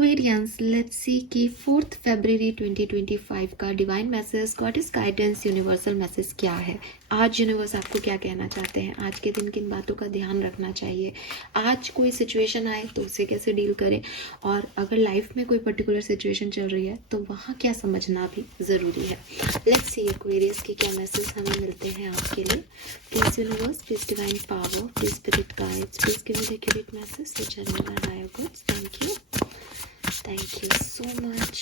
Aquarians, let's see कि 4 फरवरी 2025 का divine message, goddess guidance, universal message क्या है। आज यूनिवर्स आपको क्या कहना चाहते हैं, आज के दिन किन बातों का ध्यान रखना चाहिए, आज कोई सिचुएशन आए तो उसे कैसे डील करें, और अगर लाइफ में कोई पर्टिकुलर सिचुएशन चल रही है तो वहाँ क्या समझना भी ज़रूरी है। लेट्स सी एक्वेरियस के क्या मैसेज हमें मिलते हैं आपके लिए। Please universe, please divine power, please spirit guides, please give me the accurate message which are in my higher goods. Thank you, thank you so much.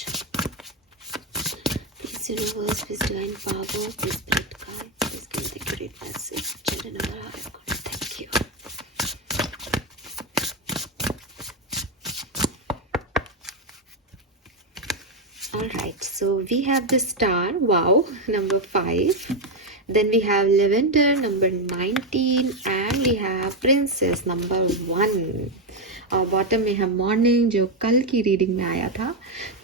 Please universe, please divine power, please spirit guide, please give me the great message. Children of our higher God, thank you. Alright, so we have the star, wow, number 5. Then we have lavender, number 19, and we have princess, number 1. और bottom में है morning, जो कल की reading में आया था।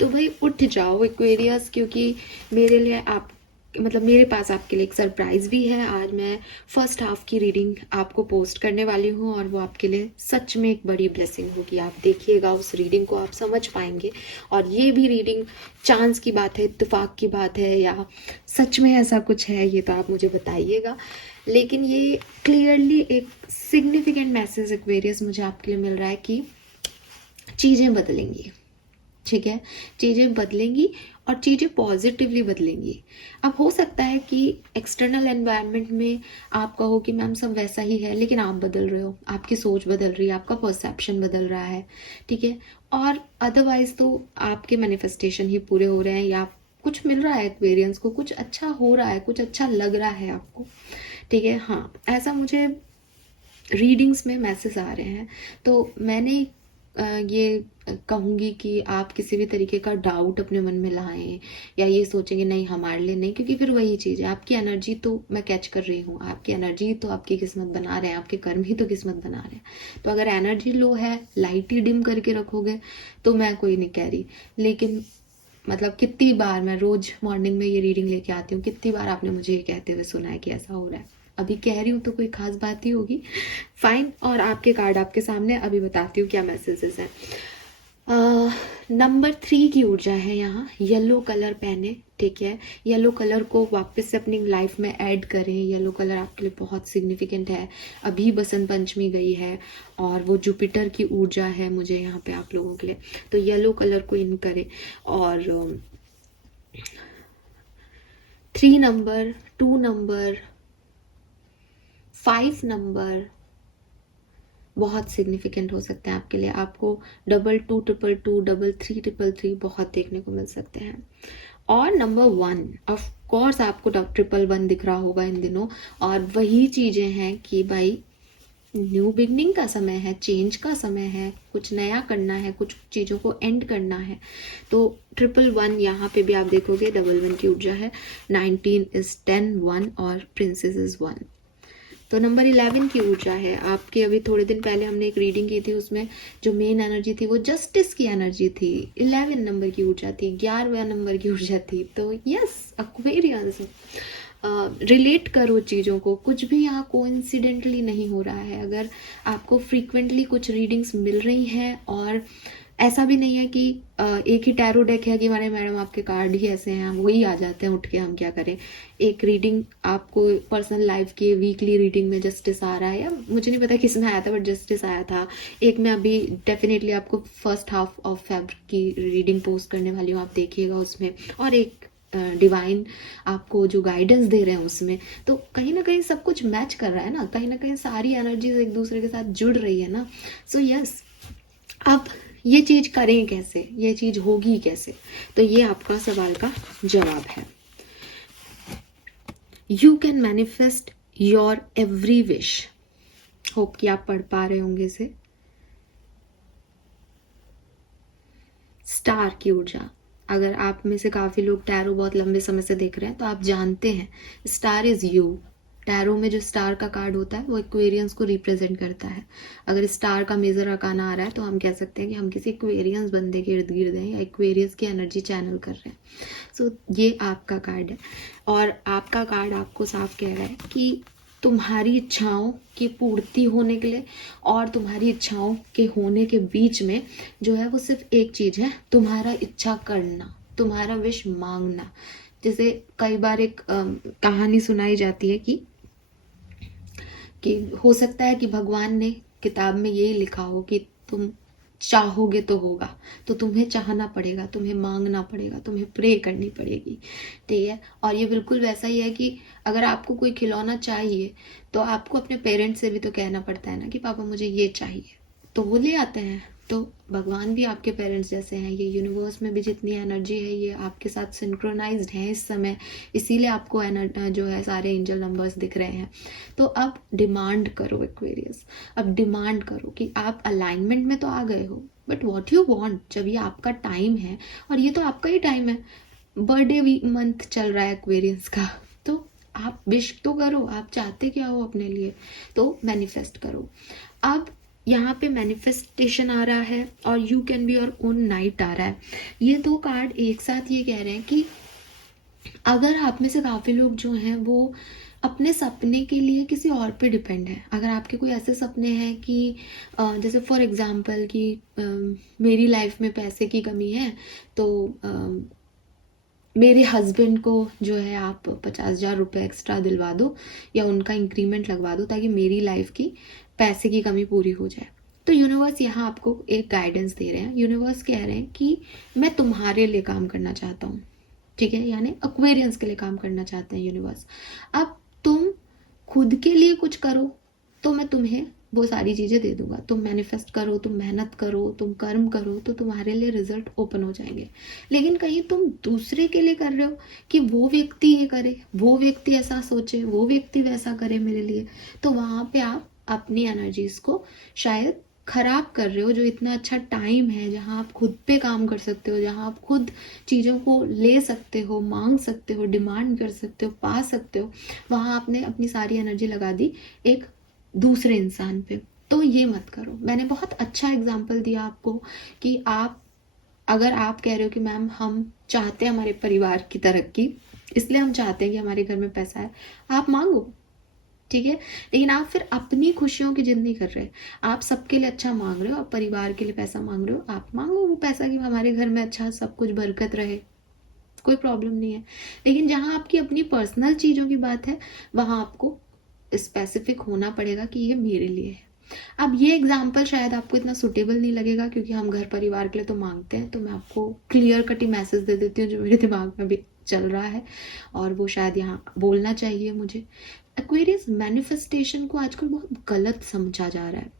तो भाई उठ जाओ एक्वेरियस, क्योंकि मेरे लिए आप मतलब मेरे पास आपके लिए एक सरप्राइज़ भी है। आज मैं फर्स्ट हाफ की रीडिंग आपको पोस्ट करने वाली हूँ और वो आपके लिए सच में एक बड़ी ब्लेसिंग होगी। आप देखिएगा उस रीडिंग को, आप समझ पाएंगे। और ये भी रीडिंग चांस की बात है, इत्तेफाक की बात है, या सच में ऐसा कुछ है, ये तो आप मुझे बताइएगा। लेकिन ये क्लियरली एक सिग्निफिकेंट मैसेज एक्वेरियस मुझे आपके लिए मिल रहा है कि चीज़ें बदलेंगी। ठीक है, चीज़ें बदलेंगी और चीज़ें पॉजिटिवली बदलेंगी। अब हो सकता है कि एक्सटर्नल एनवायरनमेंट में आप कहो कि मैम सब वैसा ही है, लेकिन आप बदल रहे हो, आपकी सोच बदल रही है, आपका परसेप्शन बदल रहा है। ठीक है, और अदरवाइज तो आपके मैनिफेस्टेशन ही पूरे हो रहे हैं, या कुछ मिल रहा है एक्वेरियंस को, कुछ अच्छा हो रहा है, कुछ अच्छा लग रहा है आपको। ठीक है, हाँ, ऐसा मुझे रीडिंग्स में मैसेज आ रहे हैं। तो मैंने ये कहूँगी कि आप किसी भी तरीके का डाउट अपने मन में लाएं, या ये सोचेंगे नहीं हमारे लिए नहीं, क्योंकि फिर वही चीज़ है, आपकी एनर्जी तो मैं कैच कर रही हूँ, आपकी एनर्जी तो आपकी किस्मत बना रहे हैं, आपके कर्म ही तो किस्मत बना रहे हैं। तो अगर एनर्जी लो है, लाइट ही डिम करके रखोगे तो मैं कोई नहीं कह रही, लेकिन मतलब कितनी बार मैं रोज मॉर्निंग में ये रीडिंग लेके आती हूँ, कितनी बार आपने मुझे ये कहते हुए सुना है कि ऐसा हो रहा है। अभी कह रही हूँ तो कोई खास बात ही होगी, फाइन। और आपके कार्ड आपके सामने, अभी बताती हूँ क्या मैसेजेस हैं। नंबर 3 की ऊर्जा है यहाँ, येलो कलर पहने। ठीक है, येलो कलर को वापस से अपनी लाइफ में ऐड करें। येलो कलर आपके लिए बहुत सिग्निफिकेंट है। अभी बसंत पंचमी गई है और वो जुपिटर की ऊर्जा है मुझे यहाँ पे आप लोगों के लिए, तो येलो कलर को इन करें। और 3 नंबर, 2 नंबर, 5 नंबर बहुत सिग्निफिकेंट हो सकते हैं आपके लिए। आपको 2222, 3333 बहुत देखने को मिल सकते हैं। और नंबर 1, ऑफ कोर्स आपको 111 दिख रहा होगा इन दिनों। और वही चीज़ें हैं कि भाई न्यू बिगनिंग का समय है, चेंज का समय है, कुछ नया करना है, कुछ चीज़ों को एंड करना है। तो 111 यहाँ पे भी आप देखोगे 11 की ऊर्जा है। 19 इज 10, 1, और प्रिंसेस इज 1। तो नंबर 11 की ऊर्जा है आपकी। अभी थोड़े दिन पहले हमने एक रीडिंग की थी, उसमें जो मेन एनर्जी थी वो जस्टिस की एनर्जी थी। 11 नंबर की ऊर्जा थी, 11वें नंबर की ऊर्जा थी। तो यस एक्वेरियंस, रिलेट करो चीज़ों को, कुछ भी यहाँ कोइंसिडेंटली नहीं हो रहा है। अगर आपको फ्रीक्वेंटली कुछ रीडिंग्स मिल रही हैं, और ऐसा भी नहीं है कि एक ही टैरो डेक है कि हमारे मैडम आपके कार्ड ही ऐसे हैं, वही आ जाते हैं उठ के, हम क्या करें। एक रीडिंग आपको पर्सनल लाइफ की वीकली रीडिंग में जस्टिस आ रहा है, या मुझे नहीं पता किस में आया था, बट जस्टिस आया था। एक में अभी डेफिनेटली आपको फर्स्ट हाफ ऑफ फेब्रुअरी की रीडिंग पोस्ट करने वाली हूँ, आप देखिएगा उसमें। और एक डिवाइन आपको जो गाइडेंस दे रहे हैं उसमें। तो कहीं ना कहीं सब कुछ मैच कर रहा है ना, कहीं ना कहीं सारी एनर्जीज एक दूसरे के साथ जुड़ रही है ना। सो यस, अब ये चीज़ करें कैसे, ये चीज़ होगी कैसे, तो ये आपका सवाल का जवाब है। You can manifest your every wish. Hope कि आप पढ़ पा रहे होंगे इसे। स्टार की ऊर्जा, अगर आप में से काफ़ी लोग टैरो बहुत लंबे समय से देख रहे हैं तो आप जानते हैं स्टार इज़ यू। टैरो में जो स्टार का कार्ड होता है वो एक्वेरियंस को रिप्रेजेंट करता है। अगर स्टार का मेजर अकाना आ रहा है तो हम कह सकते हैं कि हम किसी एक्वेरियंस बंदे के इर्द गिर्द हैं, या एक्वेरियंस की एनर्जी चैनल कर रहे हैं। सो ये आपका कार्ड है, और आपका कार्ड आपको साफ कह रहा है कि तुम्हारी इच्छाओं की पूर्ति होने के लिए और तुम्हारी इच्छाओं के होने के बीच में जो है वो सिर्फ एक चीज है, तुम्हारा इच्छा करना, तुम्हारा विश मांगना। जैसे कई बार एक कहानी सुनाई जाती है कि हो सकता है कि भगवान ने किताब में यही लिखा हो कि तुम चाहोगे तो होगा, तो तुम्हें चाहना पड़ेगा, तुम्हें मांगना पड़ेगा, तुम्हें प्रे करनी पड़ेगी। ठीक है, और ये बिल्कुल वैसा ही है कि अगर आपको कोई खिलौना चाहिए तो आपको अपने पेरेंट्स से भी तो कहना पड़ता है ना कि पापा मुझे ये चाहिए, तो वो ले आते हैं। तो भगवान भी आपके पेरेंट्स जैसे हैं, ये यूनिवर्स में भी जितनी एनर्जी है ये आपके साथ सिंक्रोनाइज्ड है इस समय, इसीलिए आपको जो है सारे एंजल नंबर्स दिख रहे हैं। तो अब डिमांड करो एक्वेरियस, अब डिमांड करो कि आप अलाइनमेंट में तो आ गए हो, बट व्हाट यू वांट, जब ये आपका टाइम है, और ये तो आपका ही टाइम है, बर्थडे वीक मंथ चल रहा है एक्वेरियस का, तो आप विश तो करो, आप चाहते क्या हो अपने लिए, तो मैनिफेस्ट करो। अब यहाँ पे मैनिफेस्टेशन आ रहा है और you can be your own knight आ रहा है। ये दो कार्ड एक साथ ये कह रहे हैं कि अगर आप में से काफ़ी लोग जो हैं वो अपने सपने के लिए किसी और पे डिपेंड है। अगर आपके कोई ऐसे सपने हैं कि जैसे फॉर एग्जांपल कि मेरी लाइफ में पैसे की कमी है, तो मेरे हस्बैंड को जो है आप 50,000 रुपये एक्स्ट्रा दिलवा दो या उनका इंक्रीमेंट लगवा दो ताकि मेरी लाइफ की पैसे की कमी पूरी हो जाए। तो यूनिवर्स यहाँ आपको एक गाइडेंस दे रहे हैं। यूनिवर्स कह रहे हैं कि मैं तुम्हारे लिए काम करना चाहता हूँ, ठीक है, यानी एक्वेरियंस के लिए काम करना चाहते हैं यूनिवर्स। अब तुम खुद के लिए कुछ करो तो मैं तुम्हें वो सारी चीज़ें दे दूंगा। तुम मैनिफेस्ट करो, तुम मेहनत करो, तुम कर्म करो, तो तुम्हारे लिए रिजल्ट ओपन हो जाएंगे। लेकिन कहीं तुम दूसरे के लिए कर रहे हो कि वो व्यक्ति ये करे, वो व्यक्ति ऐसा सोचे, वो व्यक्ति वैसा करे मेरे लिए, तो वहाँ पे आप अपनी एनर्जीज को शायद खराब कर रहे हो। जो इतना अच्छा टाइम है जहाँ आप खुद पे काम कर सकते हो, जहाँ आप खुद चीज़ों को ले सकते हो, मांग सकते हो, डिमांड कर सकते हो, पा सकते हो, वहाँ आपने अपनी सारी एनर्जी लगा दी एक दूसरे इंसान पे। तो ये मत करो। मैंने बहुत अच्छा एग्जाम्पल दिया आपको कि आप, अगर आप कह रहे हो कि मैम हम चाहते हैं हमारे परिवार की तरक्की, इसलिए हम चाहते हैं कि हमारे घर में पैसा है, आप मांगो, ठीक है, लेकिन आप फिर अपनी खुशियों की जिद नहीं कर रहे। आप सबके लिए अच्छा मांग रहे हो, आप परिवार के लिए पैसा मांग रहे हो, आप मांगो वो पैसा कि हमारे घर में अच्छा सब कुछ बरकत रहे, कोई प्रॉब्लम नहीं है। लेकिन जहाँ आपकी अपनी पर्सनल चीज़ों की बात है वहाँ आपको स्पेसिफिक होना पड़ेगा कि ये मेरे लिए है। अब ये एग्जाम्पल शायद आपको इतना सुटेबल नहीं लगेगा क्योंकि हम घर परिवार के लिए तो मांगते हैं, तो मैं आपको क्लियर कट ही मैसेज दे देती हूँ जो मेरे दिमाग में भी चल रहा है और वो शायद यहाँ बोलना चाहिए मुझे। एक्वेरियस, मैनिफेस्टेशन को आजकल बहुत गलत समझा जा रहा है,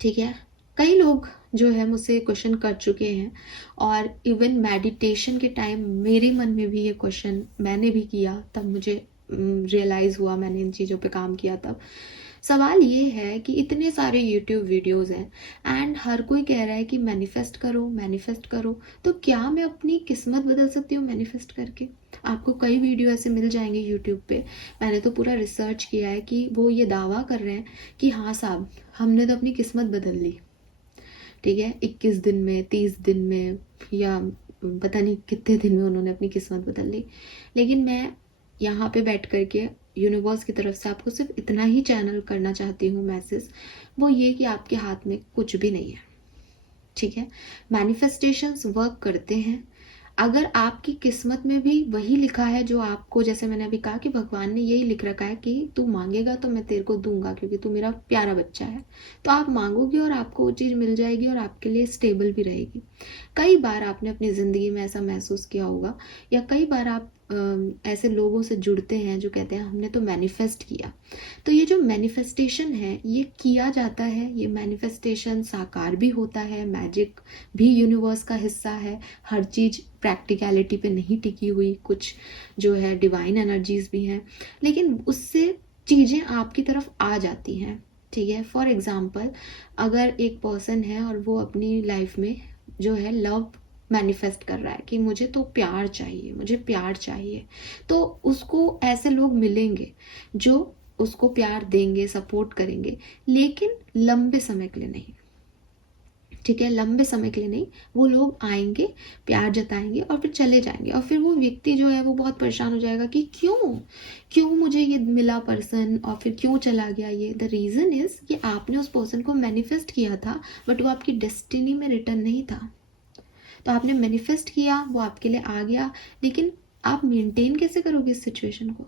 ठीक है। कई लोग जो है मुझसे क्वेश्चन कर चुके हैं और इवन मेडिटेशन के टाइम मेरे मन में भी ये क्वेश्चन मैंने भी किया, तब मुझे रियलाइज़ हुआ, मैंने इन चीज़ों पे काम किया। तब सवाल ये है कि इतने सारे यूट्यूब वीडियोस हैं एंड हर कोई कह रहा है कि मैनिफेस्ट करो, मैनिफेस्ट करो, तो क्या मैं अपनी किस्मत बदल सकती हूँ मैनिफेस्ट करके? आपको कई वीडियो ऐसे मिल जाएंगे यूट्यूब पे, मैंने तो पूरा रिसर्च किया है कि वो ये दावा कर रहे हैं कि हाँ साहब हमने तो अपनी किस्मत बदल ली, ठीक है, 21 दिन में, 30 दिन में, या पता नहीं कितने दिन में उन्होंने अपनी किस्मत बदल ली। लेकिन मैं यहाँ पे बैठ करके यूनिवर्स की तरफ से आपको सिर्फ इतना ही चैनल करना चाहती हूँ मैसेज, वो ये कि आपके हाथ में कुछ भी नहीं है, ठीक है। मैनिफेस्टेशंस वर्क करते हैं अगर आपकी किस्मत में भी वही लिखा है जो आपको, जैसे मैंने अभी कहा कि भगवान ने यही लिख रखा है कि तू मांगेगा तो मैं तेरे को दूंगा क्योंकि तू मेरा प्यारा बच्चा है, तो आप मांगोगे और आपको वो चीज़ मिल जाएगी और आपके लिए स्टेबल भी रहेगी। कई बार आपने अपनी ज़िंदगी में ऐसा महसूस किया होगा या कई बार आप ऐसे लोगों से जुड़ते हैं जो कहते हैं हमने तो मैनिफेस्ट किया। तो ये जो मैनिफेस्टेशन है ये किया जाता है, ये मैनिफेस्टेशन साकार भी होता है, मैजिक भी यूनिवर्स का हिस्सा है। हर चीज़ प्रैक्टिकलिटी पे नहीं टिकी हुई, कुछ जो है डिवाइन एनर्जीज भी हैं, लेकिन उससे चीज़ें आपकी तरफ आ जाती हैं, ठीक है। फॉर एग्जाम्पल अगर एक पर्सन है और वो अपनी लाइफ में जो है लव मैनिफेस्ट कर रहा है कि मुझे तो प्यार चाहिए, मुझे प्यार चाहिए, तो उसको ऐसे लोग मिलेंगे जो उसको प्यार देंगे, सपोर्ट करेंगे, लेकिन लंबे समय के लिए नहीं, ठीक है, लंबे समय के लिए नहीं। वो लोग आएंगे, प्यार जताएंगे और फिर चले जाएंगे, और फिर वो व्यक्ति जो है वो बहुत परेशान हो जाएगा कि क्यों क्यों मुझे ये मिला पर्सन और फिर क्यों चला गया ये। द रीज़न इज़ कि आपने उस पर्सन को मैनिफेस्ट किया था, बट वो आपकी डेस्टिनी में रिटर्न नहीं था। तो आपने मैनिफेस्ट किया, वो आपके लिए आ गया, लेकिन आप मेंटेन कैसे करोगे इस सिचुएशन को।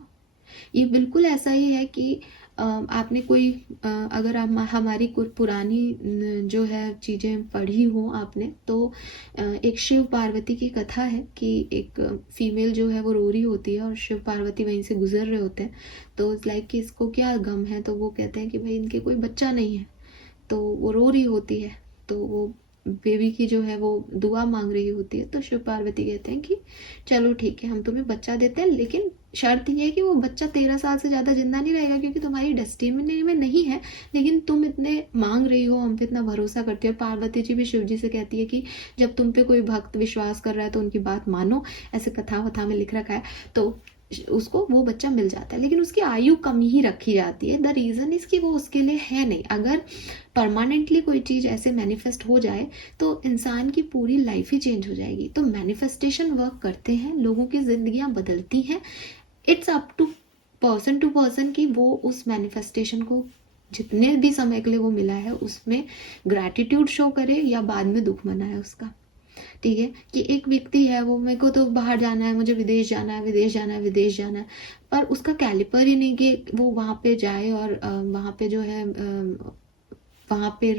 ये बिल्कुल ऐसा ही है कि आपने कोई अगर आप हमारी कोई पुरानी जो है चीज़ें पढ़ी हो आपने, तो एक शिव पार्वती की कथा है कि एक फीमेल जो है वो रो रही होती है और शिव पार्वती वहीं से गुजर रहे होते हैं। तो लाइक कि इसको क्या गम है, तो वो कहते हैं कि भाई इनके कोई बच्चा नहीं है। तो वो रो रही होती है, तो वो बेबी की जो है वो दुआ मांग रही होती है। तो शिव पार्वती कहते हैं कि चलो ठीक है, हम तुम्हें बच्चा देते हैं, लेकिन शर्त ये है कि वो बच्चा 13 साल से ज़्यादा जिंदा नहीं रहेगा, क्योंकि तुम्हारी डेस्टिनी में नहीं है, लेकिन तुम इतने मांग रही हो, हम पे इतना भरोसा करती हो। और पार्वती जी भी शिव जी से कहती है कि जब तुम पे कोई भक्त विश्वास कर रहा है तो उनकी बात मानो, ऐसे कथा वथा में लिख रखा है। तो उसको वो बच्चा मिल जाता है, लेकिन उसकी आयु कम ही रखी जाती है। द रीज़न इज़ कि वो उसके लिए है नहीं। अगर परमानेंटली कोई चीज़ ऐसे मैनिफेस्ट हो जाए तो इंसान की पूरी लाइफ ही चेंज हो जाएगी। तो मैनिफेस्टेशन वर्क करते हैं, लोगों की ज़िंदगियाँ बदलती हैं। इट्स अप टू पर्सन कि वो उस मैनिफेस्टेशन को जितने भी समय के लिए वो मिला है उसमें ग्रैटिट्यूड शो करे या बाद में दुख मनाए उसका। ठीक है, कि एक व्यक्ति है, वो मेरे को तो बाहर जाना है, मुझे विदेश जाना है, विदेश जाना है, विदेश जाना है, पर उसका कैलिपर ही नहीं कि वो वहाँ पे जाए और वहाँ पे जो है वहाँ पे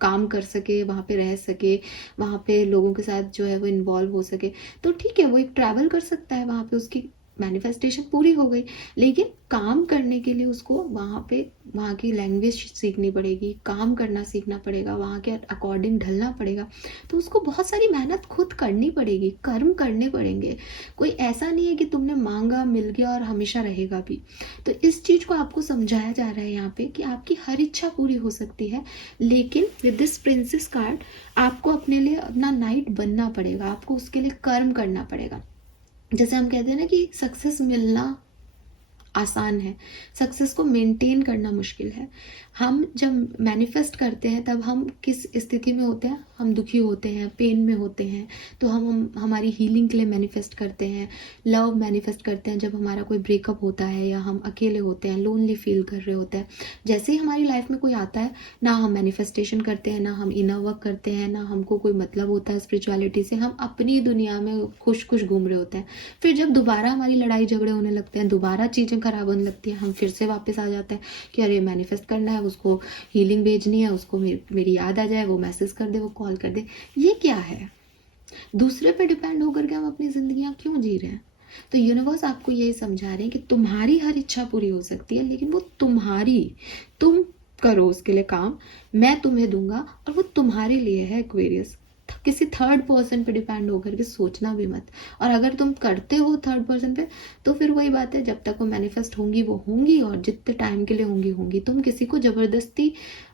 काम कर सके, वहाँ पे रह सके, वहाँ पे लोगों के साथ जो है वो इन्वॉल्व हो सके। तो ठीक है, वो एक ट्रैवल कर सकता है, वहाँ पे उसकी मैनिफेस्टेशन पूरी हो गई। लेकिन काम करने के लिए उसको वहाँ पे वहाँ की लैंग्वेज सीखनी पड़ेगी, काम करना सीखना पड़ेगा, वहाँ के अकॉर्डिंग ढलना पड़ेगा। तो उसको बहुत सारी मेहनत खुद करनी पड़ेगी, कर्म करने पड़ेंगे। कोई ऐसा नहीं है कि तुमने मांगा मिल गया और हमेशा रहेगा भी। तो इस चीज़ को आपको समझाया जा रहा है यहाँ पे कि आपकी हर इच्छा पूरी हो सकती है, लेकिन विद दिस प्रिंसेस कार्ड आपको अपने लिए अपना नाइट बनना पड़ेगा, आपको उसके लिए कर्म करना पड़ेगा। जैसे हम कहते हैं ना कि सक्सेस मिलना आसान है, सक्सेस को मेंटेन करना मुश्किल है। हम जब मैनिफेस्ट करते हैं तब हम किस स्थिति में होते हैं, हम दुखी होते हैं, पेन में होते हैं, तो हम हमारी हीलिंग के लिए मैनिफेस्ट करते हैं। लव मैनिफेस्ट करते हैं जब हमारा कोई ब्रेकअप होता है या हम अकेले होते हैं, लोनली फील कर रहे होते हैं। जैसे ही हमारी लाइफ में कोई आता है, ना हम मैनिफेस्टेशन करते हैं, ना हम इनर वर्क करते हैं, ना हमको कोई मतलब होता है स्पिरिचुअलिटी से, हम अपनी दुनिया में खुश खुश घूम रहे होते हैं। फिर जब दोबारा हमारी लड़ाई झगड़े होने लगते हैं, दोबारा चीज़ें खराब होने लगती हैं, हम फिर से वापस आ जाते हैं कि अरे मैनिफेस्ट करना है, उसको हीलिंग भेजनी है, उसको मेरी याद आ जाए, वो मैसेज कर दे, वो कॉल कर दे। ये क्या है? दूसरे पे डिपेंड होकर के हम अपनी जिंदगियां क्यों जी रहे हैं? तो यूनिवर्स आपको यही समझा रहे हैं कि तुम्हारी हर इच्छा पूरी हो सकती है, लेकिन वो तुम्हारी, तुम करो उसके लिए काम, मैं तुम्हें दूंगा, और वो तुम्हारे लिए है एक्वेरियस। किसी थर्ड पर्सन पे डिपेंड होकर के सोचना भी मत। और अगर तुम करते हो थर्ड पर्सन पे, तो फिर वही बात है, जब तक वो मैनिफेस्ट होंगी वो होंगी, और जितने टाइम के लिए होंगी होंगी। तुम किसी को जबरदस्ती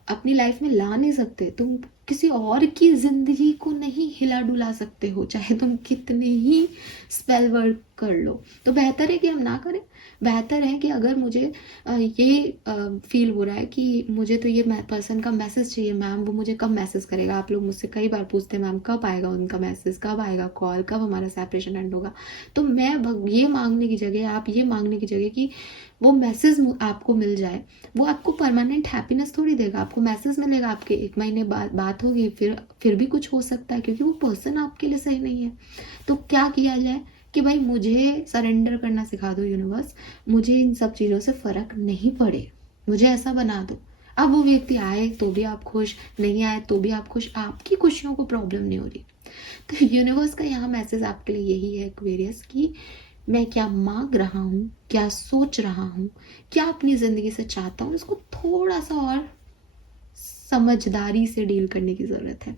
अपनी लाइफ में ला नहीं सकते, तुम किसी और की जिंदगी को नहीं हिला डुला सकते हो, चाहे तुम कितने ही स्पेल वर्क कर लो। तो बेहतर है कि हम ना करें। बेहतर है कि अगर मुझे ये फील हो रहा है कि मुझे तो ये पर्सन का मैसेज चाहिए, मैम वो मुझे कब मैसेज करेगा। आप लोग मुझसे कई बार पूछते हैं मैम कब आएगा उनका मैसेज, कब आएगा कॉल, कब हमारा सेपरेशन एंड होगा। तो मैं ये मांगने की जगह, आप ये मांगने की जगह कि वो मैसेज आपको मिल जाए, वो आपको परमानेंट हैप्पीनेस थोड़ी देगा। आपको मैसेज मिलेगा, आपके 1 महीने बाद बात होगी, फिर भी कुछ हो सकता है, क्योंकि वो पर्सन आपके लिए सही नहीं है। तो क्या किया जाए कि भाई मुझे सरेंडर करना सिखा दो यूनिवर्स, मुझे इन सब चीज़ों से फ़र्क नहीं पड़े, मुझे ऐसा बना दो। अब वो व्यक्ति आए तो भी आप खुश, नहीं आए तो भी आप खुश, आपकी खुशियों को प्रॉब्लम नहीं हो रही। तो यूनिवर्स का यहाँ मैसेज आपके लिए यही है एक्वेरियस, कि मैं क्या मांग रहा हूँ, क्या सोच रहा हूँ, क्या अपनी ज़िंदगी से चाहता हूँ, इसको थोड़ा सा और समझदारी से डील करने की ज़रूरत है।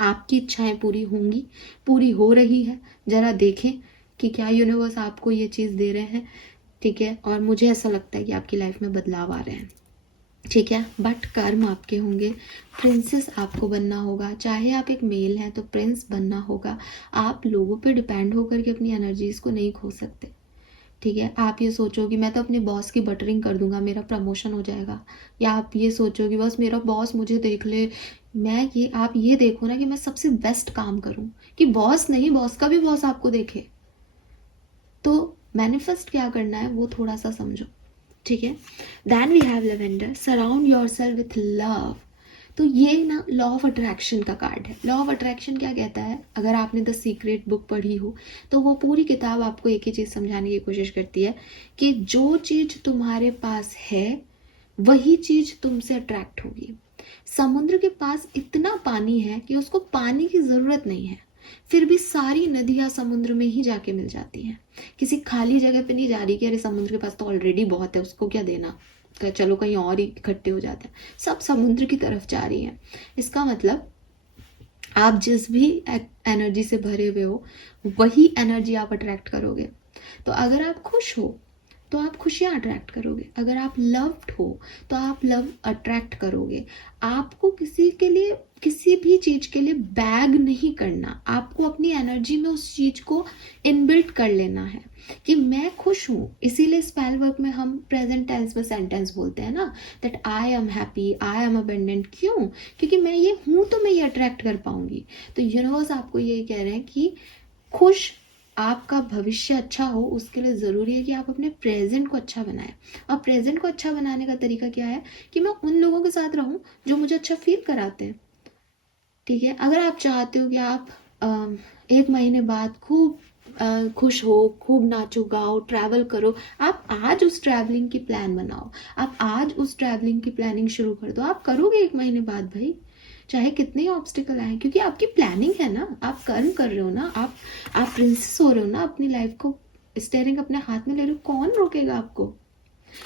आपकी इच्छाएं पूरी होंगी, पूरी हो रही है, ज़रा देखें कि क्या यूनिवर्स आपको ये चीज़ दे रहे हैं। ठीक है, और मुझे ऐसा लगता है कि आपकी लाइफ में बदलाव आ रहे हैं। ठीक है, बट कर्म आपके होंगे, प्रिंसेस आपको बनना होगा। चाहे आप एक मेल हैं तो प्रिंस बनना होगा। आप लोगों पे डिपेंड होकर के अपनी एनर्जीज को नहीं खो सकते। ठीक है, आप ये सोचो कि मैं तो अपने बॉस की बटरिंग कर दूंगा, मेरा प्रमोशन हो जाएगा, या आप ये सोचो कि बस मेरा बॉस मुझे देख ले, आप ये देखो ना कि मैं सबसे बेस्ट काम करूं, कि बॉस नहीं, बॉस का भी बॉस आपको देखे। तो मैनिफेस्ट क्या करना है वो थोड़ा सा समझो, ठीक है। Then we have lavender, surround yourself with love. तो ये ना लॉ ऑफ अट्रैक्शन का कार्ड है। लॉ ऑफ अट्रैक्शन क्या कहता है, अगर आपने द सीक्रेट बुक पढ़ी हो तो वो पूरी किताब आपको एक ही चीज़ समझाने की कोशिश करती है कि जो चीज़ तुम्हारे पास है वही चीज़ तुमसे अट्रैक्ट होगी। समुद्र के पास इतना पानी है कि उसको पानी की ज़रूरत नहीं है, फिर भी सारी नदियाँ समुद्र में ही जाके मिल जाती हैं। किसी खाली जगह पे नहीं जा रही कि अरे समुद्र के पास तो ऑलरेडी बहुत है, उसको क्या देना, चलो कहीं और ही इकट्ठे हो जाते हैं। सब समुद्र की तरफ जा रही हैं। इसका मतलब आप जिस भी एनर्जी से भरे हुए हो वही एनर्जी आप अट्रैक्ट करोगे। तो अगर आप खुश हो तो आप खुशियाँ अट्रैक्ट करोगे, अगर आप लव्ड हो तो आप लव अट्रैक्ट करोगे। आपको किसी के लिए, किसी भी चीज़ के लिए बैग नहीं करना, आपको अपनी एनर्जी में उस चीज़ को इनबिल्ट कर लेना है कि मैं खुश हूँ। इसीलिए स्पेल वर्क में हम प्रेजेंट टेंस में सेंटेंस बोलते हैं ना, that I am happy, I am abundant. क्यों? क्योंकि मैं ये हूँ तो मैं ये अट्रैक्ट कर पाऊंगी। तो यूनिवर्स आपको ये कह रहे हैं कि खुश, आपका भविष्य अच्छा हो उसके लिए ज़रूरी है कि आप अपने प्रेजेंट को अच्छा बनाएं। और प्रेजेंट को अच्छा बनाने का तरीका क्या है कि मैं उन लोगों के साथ रहूं जो मुझे अच्छा फील कराते हैं, ठीक है। अगर आप चाहते हो कि आप एक महीने बाद खूब खुश हो, खूब नाचो गाओ ट्रैवल करो, आप आज उस ट्रैवलिंग की प्लान बनाओ, आप आज उस ट्रैवलिंग की प्लानिंग शुरू कर दो। आप करोगे एक महीने बाद भाई, चाहे कितने ही ऑब्स्टिकल आए, क्योंकि आपकी प्लानिंग है ना, आप कर्म कर रहे हो ना, आप प्रिंसेस हो रहे हो ना, अपनी लाइफ को स्टेयरिंग अपने हाथ में ले रहे हो, कौन रोकेगा आपको।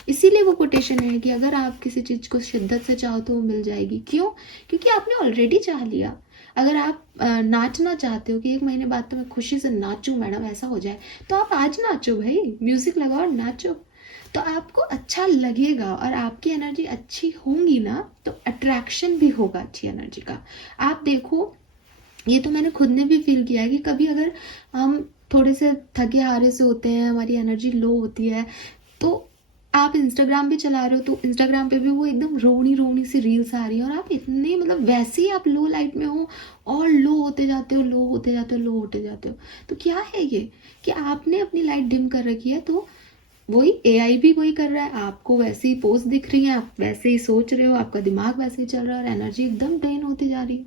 इसीलिए वो कोटेशन है कि अगर आप किसी चीज़ को शिद्दत से चाहो तो वो मिल जाएगी। क्यों? क्योंकि आपने ऑलरेडी चाह लिया। अगर आप नाचना चाहते हो कि एक महीने बाद तो मैं खुशी से नाचूं मैडम, ऐसा हो जाए, तो आप आज नाचो भाई, म्यूजिक लगाओ और नाचो। तो आपको अच्छा लगेगा और आपकी एनर्जी अच्छी होंगी ना, तो अट्रैक्शन भी होगा अच्छी एनर्जी का। आप देखो, ये तो मैंने खुद ने भी फील किया है कि कभी अगर हम थोड़े से थके हारे से होते हैं, हमारी एनर्जी लो होती है, तो आप इंस्टाग्राम भी चला रहे हो तो इंस्टाग्राम पे भी वो एकदम रोनी रोनी सी रील्स आ रही है और आप इतने मतलब वैसे ही आप लो लाइट में हो और लो होते जाते हो, लो होते जाते हो, लो होते जाते हो। तो क्या है ये कि आपने अपनी लाइट डिम कर रखी है, तो वही एआई भी वही कर रहा है, आपको वैसी ही पोस्ट दिख रही है, आप वैसे ही सोच रहे हो, आपका दिमाग वैसे ही चल रहा है और एनर्जी एकदम ड्रेन होती जा रही है।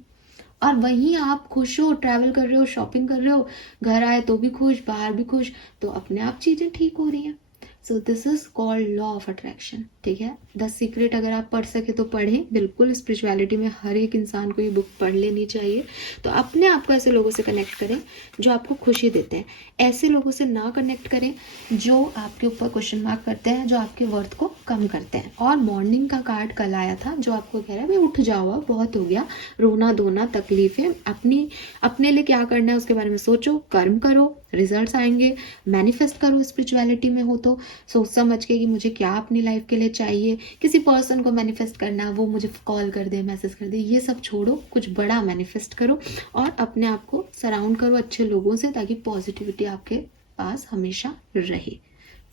और वहीं आप खुश हो, ट्रैवल कर रहे हो, शॉपिंग कर रहे हो, घर आए तो भी खुश, बाहर भी खुश, तो अपने आप चीज़ें ठीक हो रही हैं। So this is called law of attraction, ठीक है। द सीक्रेट अगर आप पढ़ सके तो पढ़ें, बिल्कुल स्पिरिचुअलिटी में हर एक इंसान को ये बुक पढ़ लेनी चाहिए। तो अपने आप को ऐसे लोगों से कनेक्ट करें जो आपको खुशी देते हैं, ऐसे लोगों से ना कनेक्ट करें जो आपके ऊपर क्वेश्चन मार्क करते हैं, जो आपके वर्थ को कम करते हैं। और मॉर्निंग का कार्ड कल आया था जो आपको कह रहा है भाई उठ जाओ, अब बहुत हो गया, रोना धोना तकलीफें, अपने लिए क्या करना है उसके बारे में सोचो, कर्म करो, रिजल्ट्स आएंगे, मैनिफेस्ट करो स्पिरिचुअलिटी में हो तो सोच समझ के कि मुझे क्या अपनी लाइफ के लिए चाहिए। किसी पर्सन को मैनिफेस्ट करना है, वो मुझे कॉल कर दे, मैसेज कर दे, ये सब छोड़ो, कुछ बड़ा मैनिफेस्ट करो और अपने आप को सराउंड करो अच्छे लोगों से, ताकि पॉजिटिविटी आपके पास हमेशा रहे।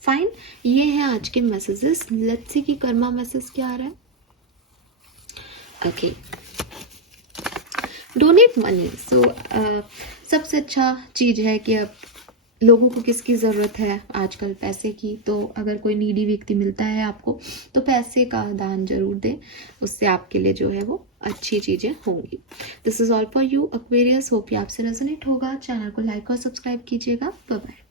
फाइन, ये हैं आज के मैसेजेस। लेट्स सी कि कर्मा मैसेज क्या आ रहा है। Okay, donate money. सो सबसे अच्छा चीज़ है कि अब लोगों को किसकी ज़रूरत है आजकल, पैसे की। तो अगर कोई नीडी व्यक्ति मिलता है आपको तो पैसे का दान जरूर दें, उससे आपके लिए जो है वो अच्छी चीज़ें होंगी। This is all for you Aquarius, hope ये आपसे रेजोनेट होगा। चैनल को लाइक और सब्सक्राइब कीजिएगा। Bye bye.